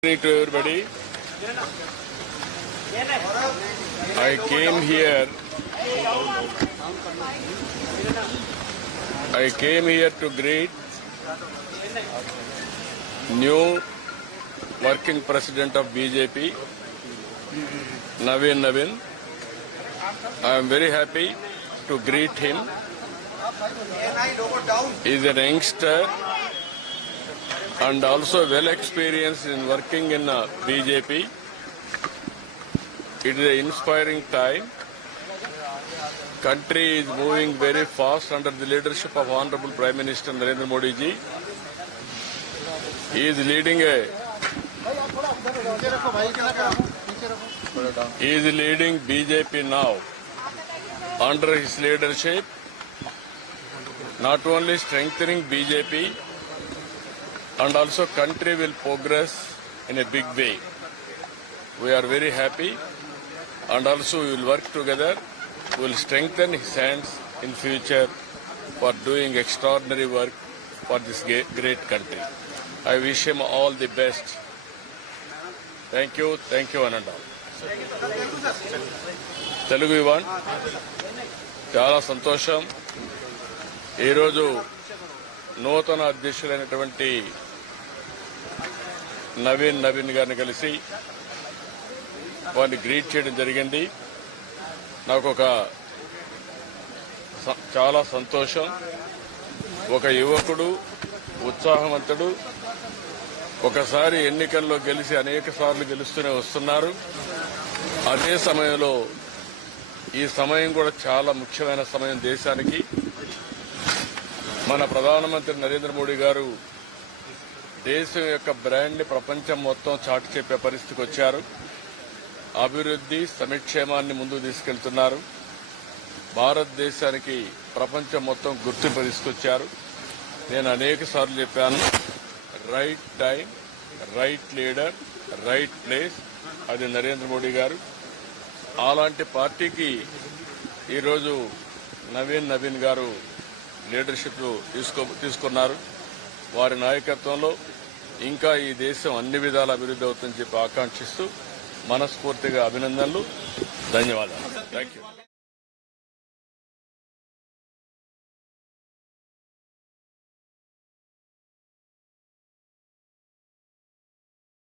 Good evening to everybody. I came here to greet new working president of BJP, Navin. I am very happy to greet him. He is a youngster and also well experienced in working in BJP. It is an inspiring time. Country is moving very fast under the leadership of Honorable Prime Minister Narendra Modi ji. He is leading BJP now. Under his leadership, not only strengthening BJP, and also country will progress in a big way. We are very happy, and also we will work together. We will strengthen his hands in future for doing extraordinary work for this great country. I wish him all the best. Thank you, Ananda. Telugu Ivan, చాలా సంతోషం. ఈరోజు నూతన అధ్యక్షులైనటువంటి నవీన్ గారిని కలిసి వారిని గ్రీట్ చేయడం జరిగింది. నాకు చాలా సంతోషం. ఒక యువకుడు, ఉత్సాహవంతుడు, ఒకసారి ఎన్నికల్లో గెలిచి అనేక సార్లు గెలుస్తూనే వస్తున్నారు. అదే సమయంలో ఈ సమయం కూడా చాలా ముఖ్యమైన సమయం దేశానికి. మన ప్రధానమంత్రి నరేంద్ర మోడీ గారు దేశం యొక్క బ్రాండ్ ని ప్రపంచం మొత్తం చాటి చెప్పే పరిస్థితికి వచ్చారు. అభివృద్ధి, సంక్షేమాన్ని ముందుకు తీసుకెళ్తున్నారు. భారతదేశానికి ప్రపంచం మొత్తం గుర్తింపు తీసుకొచ్చారు. నేను అనేక సార్లు చెప్పాను, right time, right leader, right place, అది నరేంద్ర మోడీ గారు. అలాంటి పార్టీకి ఈరోజు నవీన్ గారు లీడర్షిప్ తీసుకున్నారు. వారి నాయకత్వంలో ఇంకా ఈ దేశం అన్ని విధాల అభివృద్ధి అవుతుందని చెప్పి ఆకాంక్షిస్తూ మనస్ఫూర్తిగా అభినందనలు, ధన్యవాదాలు. Thank you.